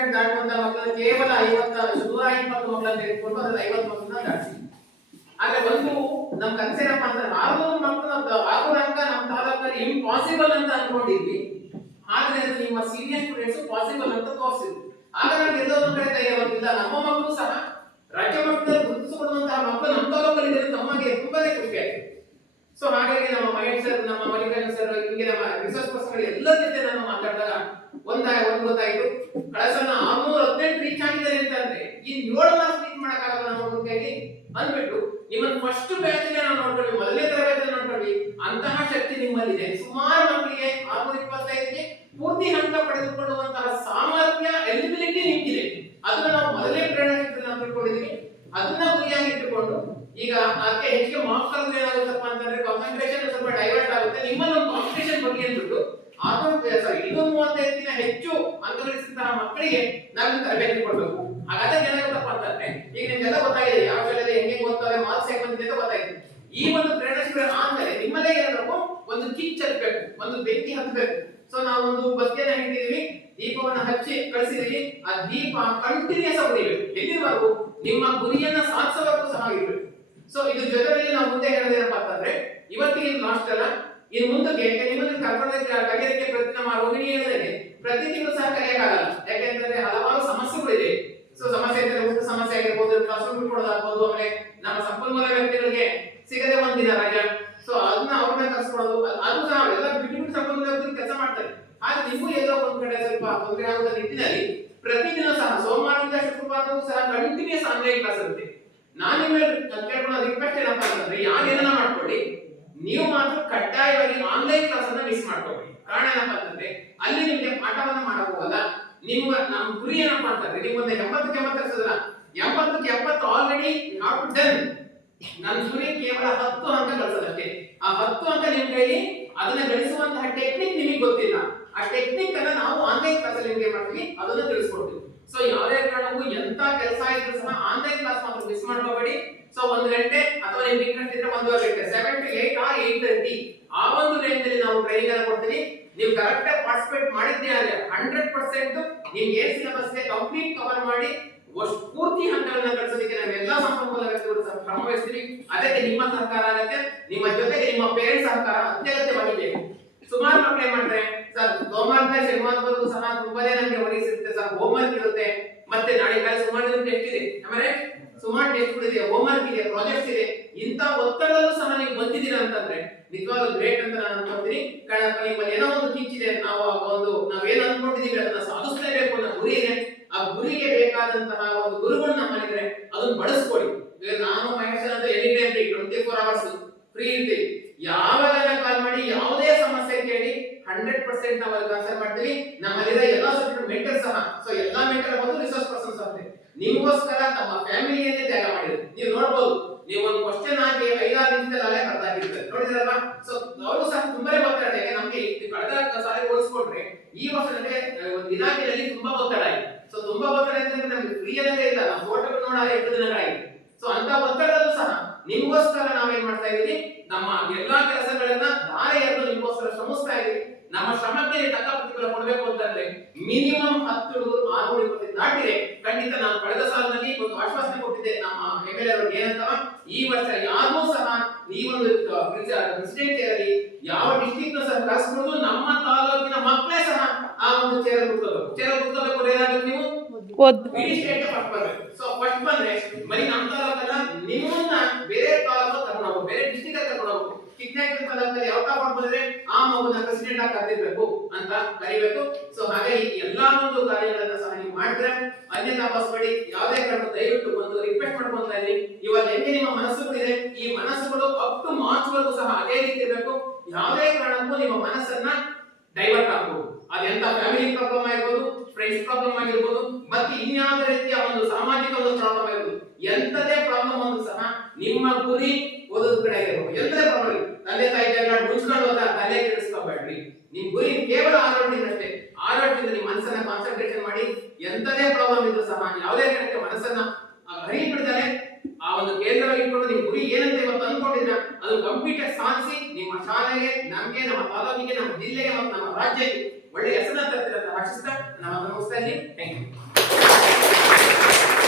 Standard ದಾಟುವಂತ ಮಕ್ಕಳನ್ನು ಕೇವಲ 120 ಮಕ್ಕಳನ್ನು ತೆಗೆದುಕೊಂಡು ಅದ್ರಲ್ಲಿ 50 ಮಕ್ಕಳನ್ನ ದಾಟಿಸಿ. ಆದ್ರೆ ಒಂದು ನಮ್ ಕನ್ಸೇನಪ್ಪ ಅಂದ್ರೆ 600 ಮಕ್ಕಳ 600 ಅಂಕ ನಮ್ಮ ತಾಲೂಕಲ್ಲಿ ಇಂಪಾಸಿಬಲ್ ಅಂತ ಅನ್ಕೊಂಡಿದ್ವಿ. ಆದ್ರೆ ನಿಮ್ಮ ಸೀನಿಯರ್ ಸ್ಟೂಡೆಂಟ್ಸ್ ಪಾಸಿಬಲ್ ಅಂತ ತೋರಿಸಿದ್ರು. ಆಗ ನಮ್ಗೆ ಎಲ್ಲೋ ಒಂದ್ ಕಡೆ ಧೈರ್ಯವಾಗಿಲ್ಲ, ನಮ್ಮ ಮಕ್ಕಳು ಸಹ ರಾಜ್ಯ ಮಟ್ಟದಲ್ಲಿ ಗುರುತಿಸಿಕೊಳ್ಳುವಂತಹ ಮಕ್ಕಳು ನಮ್ಮ ತಾಲೂಕಲ್ಲಿ ಇದ್ರೆ ನಮಗೆ ತುಂಬಾನೇ ಖುಷಿ ಆಯ್ತು. ಸೊ ಹಾಗಾಗಿ ನಮ್ಮ ಮಹೇಶ್ ಸರ್, ನಮ್ಮ ಮಲ್ಲಿಕಾರ್ಜುನ ಸರ್, ಹಿಂಗೆ ನಮ್ಮ ರಿಸರ್ಚ್ ಪರ್ಸನ್ ಎಲ್ಲರ ಜೊತೆ ನಾನು ಮಾತಾಡಿದಾಗ ಒಂದು ಗೊತ್ತಾಯ್ತು, ಕಳಸನ 618 ರೀಚ್ ಆಗಿದ್ದಾರೆ ಅಂತಂದ್ರೆ ಈ 7 ಮಾರ್ಕ್ಸ್ ರೀಚ್ ಮಾಡಕ್ಕಾಗಲ್ಲ ನಮ್ಮ ಕೈಲಿ ಅಂದ್ಬಿಟ್ಟು ನಿಮ್ಮನ್ನ ಫಸ್ಟ್ ಬ್ಯಾಚ್ ನಾವು ನೋಡ್ಕೊಳ್ಳಿ, ಮೊದಲನೇ ತರಗತಿಯಲ್ಲಿ ನೋಡ್ಕೊಳ್ಳಿ, ಅಂತಹ ಶಕ್ತಿ ನಿಮ್ಮಲ್ಲಿದೆ. ಸುಮಾರು ಮಕ್ಕಳಿಗೆ 625ಗೆ ಪೂರ್ತಿ ಹಂತ ಪಡೆದುಕೊಳ್ಳುವಂತಹ ಸಾಮರ್ಥ್ಯ, ಎಲಿಜಿಬಿಲಿಟಿ ನಿಮ್ಗಿದೆ. ಅದನ್ನ ನಾವು ಮೊದಲೇ ಪ್ರೇರಣೆ ನಾವು ತಿಳ್ಕೊಂಡಿದೀವಿ. ಅದನ್ನ ಗುರಿಯಾಗಿ ಇಟ್ಟುಕೊಂಡು ಈಗ ಅದಕ್ಕೆ ಹೆಚ್ಚಿಗೆ ಮಾರ್ಕ್ಸ್ ಕಳೆದ್ರೆ ಏನಾಗುತ್ತಪ್ಪ ಅಂತಂದ್ರೆ ಕಾನ್ಸಂಟ್ರೇಷನ್ ಸ್ವಲ್ಪ ಡೈವರ್ಟ್ ಆಗುತ್ತೆ. ನಿಮ್ಮಲ್ಲಿ ಒಂದು ಕಾಂಪಿಟೇಷನ್ ಬಗ್ಗೆ ಅಂದ್ಬಿಟ್ಟು 235 ಹೆಚ್ಚು ಅಂಕ ಗಳಿಸಿದಂತಹ ಮಕ್ಕಳಿಗೆ ನಾವು ತರಬೇತಿ ಕೊಡಬೇಕು. ಹಾಗಾದ್ರೆ ಏನಾಗುತ್ತಪ್ಪ ಅಂತಂದ್ರೆ ಈಗ ನಿಮ್ಗೆಲ್ಲ ಗೊತ್ತಾಗಿದೆ ಯಾವ ಶಾಲೆಯಲ್ಲಿ ಹೆಂಗೆ ಓದ್ತಾರೆ, ಮಾರ್ಕ್ಸ್ ಹೇಗೆ ಬಂದಿದೆ ಅಂತ ಗೊತ್ತಾಯ್ತು. ಈ ಒಂದು ಪ್ರೇರಣೆ ಶಿಬಿರ ಆದ್ಮೇಲೆ ನಿಮ್ಮಲ್ಲೇ ಏನಾಗಬೇಕು, ಒಂದು ಕಿಚ್ ಹತ್ತಬೇಕು, ಒಂದು ಬೆಂಕಿ ಹತ್ತಬೇಕು. ಸೊ ನಾವು ಒಂದು ಬಸ್ಗೆನ ಹಿಡಿದಿದ್ದೀವಿ, ದೀಪವನ್ನು ಹಚ್ಚಿ ಕಳಿಸಿದೀವಿ. ಆ ದೀಪ ಕಂಟಿನ್ಯೂಸ್ ಆಗಿ ಉರಿಬೇಕು, ಎಲ್ಲಿವರೆಗೂ ನಿಮ್ಮ ಗುರಿಯನ್ನ ಸಾಧಿಸೋವರೆಗೂ ಸಹ ಇರಬೇಕು. ಸೊ ಇದ್ರ ಜೊತೆಯಲ್ಲಿ ನಾವು ಮುಂದೆ ಹೇಳೋದೇನಪ್ಪ ಅಂತಂದ್ರೆ ಇವತ್ತಿಗೆ ಲಾಸ್ಟ್ ಅಲ್ಲ, ಇನ್ನು ಮುಂದಕ್ಕೆ ನಿಮ್ಮಲ್ಲಿ ಕಲಿಯೋದಕ್ಕೆ ಪ್ರಯತ್ನ ಮಾಡೋಗಿ ಹೇಳಿದ್ರೆ ಪ್ರತಿ ತಿಂಗಳು ಸಹ ಕಲಿಯಕ್ಕಾಗಲ್ಲ. ಯಾಕೆಂತಂದ್ರೆ ಹಲವಾರು ಸಮಸ್ಯೆಗಳಿದೆ. ಸೊ ಸಮಸ್ಯೆ ಅಂದ್ರೆ ಊಟ ಸಮಸ್ಯೆ ಆಗಿರ್ಬೋದು, ಕ್ಲಾಸ್ ರೂಮ್ ಬಿಟ್ಕೊಡೋದಾಗ್ಬೋದು, ಆಮೇಲೆ ನಮ್ಮ ಸಂಪನ್ಮೂಲ ವ್ಯಕ್ತಿಗಳಿಗೆ ಸಿಗದೆ ಒಂದಿನ ರಜಾ, ಸೊ ಅದನ್ನ ಅವ್ರನ್ನ ಕರ್ಸ್ಕೊಳ್ಳೋದು, ಅದು ಸಹ ಎಲ್ಲ ಬಿಟ್ಟು ಸಂಪನ್ಮೂಲ ವ್ಯಕ್ತಿ ಕೆಲಸ ಮಾಡ್ತಾರೆ. ಆದ್ರೆ ನೀವು ಎಲ್ಲೋ ಒಂದ್ ಕಡೆ ಸ್ವಲ್ಪ ತೊಂದರೆ ಆಗುವ ನಿಟ್ಟಿನಲ್ಲಿ ಪ್ರತಿದಿನ ಸಹ ಸೋಮವಾರದಿಂದ ಶುಕ್ರವಾರವೂ ಸಹ ಕಂಟಿನ್ಯೂಸ್ ಆನ್ಲೈನ್ ಕ್ಲಾಸ್ ಇರುತ್ತೆ. ನಾನು ನಿಮಗೆ ಕೇಳ್ಕೊಳ್ಳೋ ರಿಕ್ವೆಸ್ಟ್ ಏನಪ್ಪಾ ಅಂತಂದ್ರೆ ಯಾರೇನ ಮಾಡ್ಕೊಳ್ಳಿ, ನೀವು ಮಾತ್ರ ಕಡ್ಡಾಯವಾಗಿ ಆನ್ಲೈನ್ ಕ್ಲಾಸ್ ಅನ್ನ ಮಿಸ್ ಮಾಡ್ಕೋಬೇಡಿ. ಕಾರಣ ಏನಪ್ಪಾ ಅಂತಂದ್ರೆ ಅಲ್ಲಿ ನಿಮಗೆ ಪಾಠವನ್ನ ಮಾಡಕ್ ಹೋಗಲ್ಲ. ನಮ್ಮ ಗುರಿ ಏನಪ್ಪಾ ಅಂತಂದ್ರೆ ನೀವು ಒಂದು 80ಕ್ಕೆ 80 ತರಿಸಿದ್ರ 80ಕ್ಕೆ 70 ಆಲ್ರೆಡಿ ನಾಟ್ ಡನ್. ನನ್ನ ಗುರಿ ಕೇವಲ 10 ಅಂಕ ಗಳಿಸೋದಷ್ಟೇ. ಆ 10 ಅಂಕ ನಿಮ್ ಕೈಲಿ ಅದನ್ನ ಗಳಿಸುವಂತಹ ಟೆಕ್ನಿಕ್ ನಿಮಗೆ ಗೊತ್ತಿಲ್ಲ. ಆ ಟೆಕ್ನಿಕ್ ಅನ್ನ ನಾವು ಆನ್ಲೈನ್ ಕ್ಲಾಸ್ ಅಲ್ಲಿ ನಿಮಗೆ ಮಾಡ್ತೀವಿ, ಅದನ್ನ ತಿಳಿಸ್ಕೊಡ್ತೀವಿ. ಸೊ ಯಾವುದೇ ಕಾರಣಕ್ಕೂ ಎಂತ ಕೆಲಸ ಇದ್ರೂ ಸಹ ಆನ್ಲೈನ್ ಕ್ಲಾಸ್ ಮಾತ್ರ ಮಿಸ್ ಮಾಡ್ಕೋಬೇಡಿ. ಸೊ 1 ಗಂಟೆ ಅಥವಾ ನಿಮ್ಗೆ ಇಂಟ್ರೆಸ್ಟ್ ಇದ್ರೆ 1.5 ಗಂಟೆ 7 to 8 or 8:30 ಆ ಒಂದು ರೇಂಜ್ ಅಲ್ಲಿ ನಾವು ಟ್ರೈನಿಂಗ್ ಅನ್ನು ಕೊಡ್ತೀವಿ. ನೀವು ಕರೆಕ್ಟ್ ಆಗಿ ಪಾರ್ಟಿಸಿಪೇಟ್ ಮಾಡಿದ್ದೇ ಆದ್ರೆ 100% ನಿಮ್ಗೆ ಏನ್ ಸಿಲೆಬಸ್ ಇದೆ ಕಂಪ್ಲೀಟ್ ಕವರ್ ಮಾಡಿ ಪೂರ್ತಿ ಹಂತಗಳನ್ನ ಕಳಿಸೋದಕ್ಕೆ ನಾವೆಲ್ಲ ಸಂಪನ್ಮೂಲ ವ್ಯಕ್ತಿಗಳು ಶ್ರಮ ವಹಿಸ್ತೀವಿ. ಅದಕ್ಕೆ ನಿಮ್ಮ ಸಹಕಾರ ಆಗತ್ತೆ, ನಿಮ್ಮ ಜೊತೆಗೆ ನಿಮ್ಮ ಪೇರೆಂಟ್ಸ್ ಸಹಕಾರ ಅತ್ಯಗತ್ಯವಾಗಿದೆ. ಸುಮಾರು ಮಕ್ಕಳು ಏನ್ ಮಾಡ್ತಾರೆ, ಸರ್ ಸೋಮವಾರದಿಂದ ಶನಿವಾರವರೆಗೂ ಸಹ ತುಂಬಾನೇ ನಮಗೆ ವರೀಸ್ ಇರುತ್ತೆ ಸರ್, ಹೋಮ್ವರ್ಕ್ ಇರುತ್ತೆ, ಮತ್ತೆ ನಾಳೆ ಸುಮಾರು ಟೆಸ್ಟ್ ಇದೆ, ಆಮೇಲೆ ಸುಮಾರು ಟೆಸ್ಟ್ಗಳಿದೆ, ಹೋಮ್ವರ್ಕ್ ಇದೆ, ಪ್ರಾಜೆಕ್ಟ್ಸ್ ಇದೆ. ಇಂಥ ಒತ್ತಡದಲ್ಲೂ ಸಹ ನೀವು ಬಂದಿದ್ದೀರಾ ಅಂತಂದ್ರೆ ನಿಜವಾಗ್ಲೂ ಗ್ರೇಟ್ ಅಂತ ನಾನು ಅನ್ಕೊಳ್ತೀನಿ. ಕಾರಣ ನಿಮ್ಮಲ್ಲಿ ಏನೋ ಒಂದು ಕಿಚ್ಚಿದೆ, ನಾವೇನು ಅನ್ಕೊಂಡಿದೀವಿ ಅದನ್ನ ಸಾಧಿಸಲೇಬೇಕು ಅನ್ನೋ ಗುರಿ ಇದೆ. ಆ ಗುರಿಗೆ ಬೇಕಾದಂತಹ ಒಂದು ಗುರುಗಳು ನಮ್ಮಲ್ಲಿದ್ರೆ ಅದನ್ನ ಬಳಸ್ಕೊಳ್ಳಿ. ನಾನು ಮಹೇಶ್ ಅಂತ ಎನಿ ಟೈಮ್ 24 hours ಫ್ರೀ ಇರ್ತೀವಿ. ಯಾವಾಗ ಕಾಲ್ ಮಾಡಿ ಯಾವುದೇ ಸಮಸ್ಯೆ ಕೇಳಿ 100% ನಾವು ಅದನ್ನ ಆನ್ಸರ್ ಮಾಡ್ತೀವಿ. ನಮ್ಮಲ್ಲಿರೋ ಎಲ್ಲಾ ಸಬ್ಜೆಕ್ಟ್ ಮೆಂಟರ್ ಸಹ, ಸೊ ಎಲ್ಲಾ ಮೆಂಟರ್ ಬಂದು ರಿಸರ್ಚ್ ಪರ್ಸನ್ಸ್ ಆಗ್ತಾರೆ. ನಿಮಗೋಸ್ಕರ ತಮ್ಮ ಫ್ಯಾಮಿಲಿಯನ್ನೇ ತ್ಯಾಗ ಮಾಡಿದ್ರು. ನೀವು ನೋಡಬಹುದು, ನೀವು ಒಂದು ಕ್ವಶ್ಚನ್ ಹಾಕಿ 5-6 ನಿಮಿಷದಲ್ಲೇ ಅರ್ಥ ಆಗಿರುತ್ತೆ, ನೋಡಿದ್ರಲ್ವಾ? ಸೊ ಅವರು ಸಹ ತುಂಬಾನೇ ಒತ್ತಡ ಇದೆ. ನಮಗೆ ಕಳೆದ ಸಾರಿ ಹೋಲಿಸ್ಕೊಂಡ್ರೆ ಈ ವರ್ಷ ಒಂದು ಇಲಾಖೆಯಲ್ಲಿ ತುಂಬಾ ಒತ್ತಡ ಇದೆ. ಸೊ ತುಂಬಾ ಒತ್ತಡ ಅಂತಂದ್ರೆ ನಮಗೆ ಫ್ರೀ ಅನ್ನೋದೇ ಇಲ್ಲ, ನಾವು ಫೋಟೋ ನೋಡಾಗ 8 ದಿನಗಳಾಗಿದೆ. ಸೊ ಅಂತ ಒತ್ತಡದಲ್ಲೂ ಸಹ ನಿಮಗೋಸ್ಕರ ನಾವೇನ್ ಮಾಡ್ತಾ ಇದೀವಿ, ನಮ್ಮ ಎಲ್ಲಾ ಕೆಲಸಗಳನ್ನ ದಾರೆ ಎರೆದು ನಿಮಗೋಸ್ಕರ ಶ್ರಮಿಸ್ತಾ ಇದೀವಿ. ನಮ್ಮ ಶ್ರಮಕ್ಕೆ ತಕ್ಕ ಪ್ರತಿಫಲ ಕೊಡಬೇಕು ಅಂತಂದ್ರೆ ಮಿನಿಮಮ್ 10 620 ದಾಟಿದೆ. ಖಂಡಿತ ನಾನು ಕಳೆದ ಸಾಲಿನಲ್ಲಿ ಒಂದು ಆಶ್ವಾಸನೆ ಕೊಟ್ಟಿದ್ದೆ ನಮ್ಮ MLA ಅವರಿಗೆ ಏನಂತ, ಈ ವರ್ಷ ಯಾರೂ ಸಹ ಈ ಒಂದು ಪ್ರೆಸಿಡೆಂಟ್ ಇರಲಿ ಯಾವ ಡಿಸ್ಟ್ರಿಕ್ಟ್ ನ ಸಹ ಕಳಿಸ್ಬೋದು, ನಮ್ಮ ತಾಲೂಕಿನ ಮಕ್ಕಳೇ ಸಹ ಆ ಒಂದು ಚೇರ್ ಕೂತ್ಕೋಬೇಕು. ಏನಾಗುತ್ತೆ, ನೀವು ಇಡೀ ಸ್ಟೇಟ್ ಫಸ್ಟ್ ಬರಬೇಕು. ಸೊ ಫಸ್ಟ್ ಬಂದ್ರೆ ಬರೀ ನಮ್ಮ ತಾಲೂಕಲ್ಲ, ನಿಮ್ಮನ್ನ ಬೇರೆ ತಾಲೂಕು ತಗೊಂಡು ಹೋಗ್ಬೇಕು, ಬೇರೆ ಡಿಸ್ಟ್ರಿಕ್ಟ್ ತಗೊಂಡು ಹೋಗ್ಬೇಕು. ಚಿಕ್ಕನಾಯಕನ ತಾಲೂಕಲ್ಲಿ ಯಾವ ಟಾಪ್ ಬಂದ್ರೆ ಆ ಮಗುನ ಪ್ರೆಸಿಡೆಂಟ್ ಆಗಿ ಕರೆದಿರ್ಬೇಕು ಅಂತ ಕರಿಬೇಕು. ಸೊ ಹಾಗಾಗಿ ಎಲ್ಲಾ ಒಂದು ಕಾರ್ಯಗಳನ್ನ ಸಹ ನೀವು ಮಾಡಿದ್ರೆ ಅನ್ಯತಾ ಬಸ್ಬೇಡಿ. ಯಾವುದೇ ಕಾರಣ ದಯವಿಟ್ಟು ಒಂದು ರಿಕ್ವೆಸ್ಟ್ ಮಾಡ್ಕೊಂತ ಇದ್ದೀನಿ, ಇವಾಗ ಹೆಂಗೆ ನಿಮ್ಮ ಮನಸ್ಸುಗಳಿದೆ, ಈ ಮನಸ್ಸುಗಳು ಅಪ್ ಟು ಮಾರ್ಚ್ ವರೆಗೂ ಸಹ ಅದೇ ರೀತಿ ಇರಬೇಕು. ಯಾವುದೇ ಕಾರಣಕ್ಕೂ ನಿಮ್ಮ ಮನಸ್ಸನ್ನ ಡೈವರ್ಟ್ ಆಗಬಹುದು. ಅದೆಂತ ಫ್ಯಾಮಿಲಿ ಪ್ರಾಬ್ಲಮ್ ಆಗಿರ್ಬೋದು, ಫ್ರೆಂಡ್ಸ್ ಪ್ರಾಬ್ಲಮ್ ಆಗಿರ್ಬೋದು, ಮತ್ತೆ ಇನ್ಯಾವುದೇ ರೀತಿಯ ಒಂದು ಸಾಮಾಜಿಕ ಒಂದು ಪ್ರಾಬ್ಲಮ್ ಆಗಿರ್ಬೋದು, ಎಂತದೇ ಪ್ರಾಬ್ಲಮ್ ಒಂದು ಸಹ ನಿಮ್ಮ ಗುರಿ ಓದೋದ್ ಕಡೆ ಆಗಿರ್ಬೋದು. ಎಂತದೇ ಪ್ರಾಬ್ಲಮ್, ತಂದೆ ತಾಯಿ ಜಗಳ ಮುಚ್ಕೊಂಡು ಹೋದ ತಲೆ ಕೆಡಿಸ್ಕೋಬೇಡ್ರಿ. ನಿಮ್ ಗುರಿ ಕೇವಲ ಆರೋಗ್ಯದಿಂದ ಅಷ್ಟೇ. ಆರೋಗ್ಯದಿಂದ ನಿಮ್ಮ ಮನಸ್ಸನ್ನ ಕಾನ್ಸಂಟ್ರೇಷನ್ ಮಾಡಿ ಎಂತದೇ ಪ್ರಾಬ್ಲಮ್ ಇದ್ರೂ ಸಹ ಯಾವುದೇ ಕಾರಣಕ್ಕೆ ಮನಸ್ಸನ್ನ ಹರಿ ಬಿಡ್ತಾರೆ ಆ ಒಂದು ಕೇಂದ್ರವಾಗಿ ಇಟ್ಕೊಂಡು ನಿಮ್ಮ ಗುರಿ ಏನಂತ ಇವತ್ತು ಅನ್ಕೊಂಡಿದ್ರ ಅದು ಕಂಪ್ಲೀಟ್ ಆಗಿ ಸಾಧಿಸಿ ನಿಮ್ಮ ಶಾಲೆಗೆ, ನಮಗೆ, ನಮ್ಮ ತಾಲೂಕಿಗೆ, ನಮ್ಮ ಜಿಲ್ಲೆಗೆ ಮತ್ತು ನಮ್ಮ ರಾಜ್ಯಕ್ಕೆ ಒಳ್ಳೆ ಹೆಸರನ್ನ ತರ್ತೀರ ಅಂತ ಆಶಿಸ್ತಾ ನಾನು ನಮಸ್ಕಾರ. Thank you.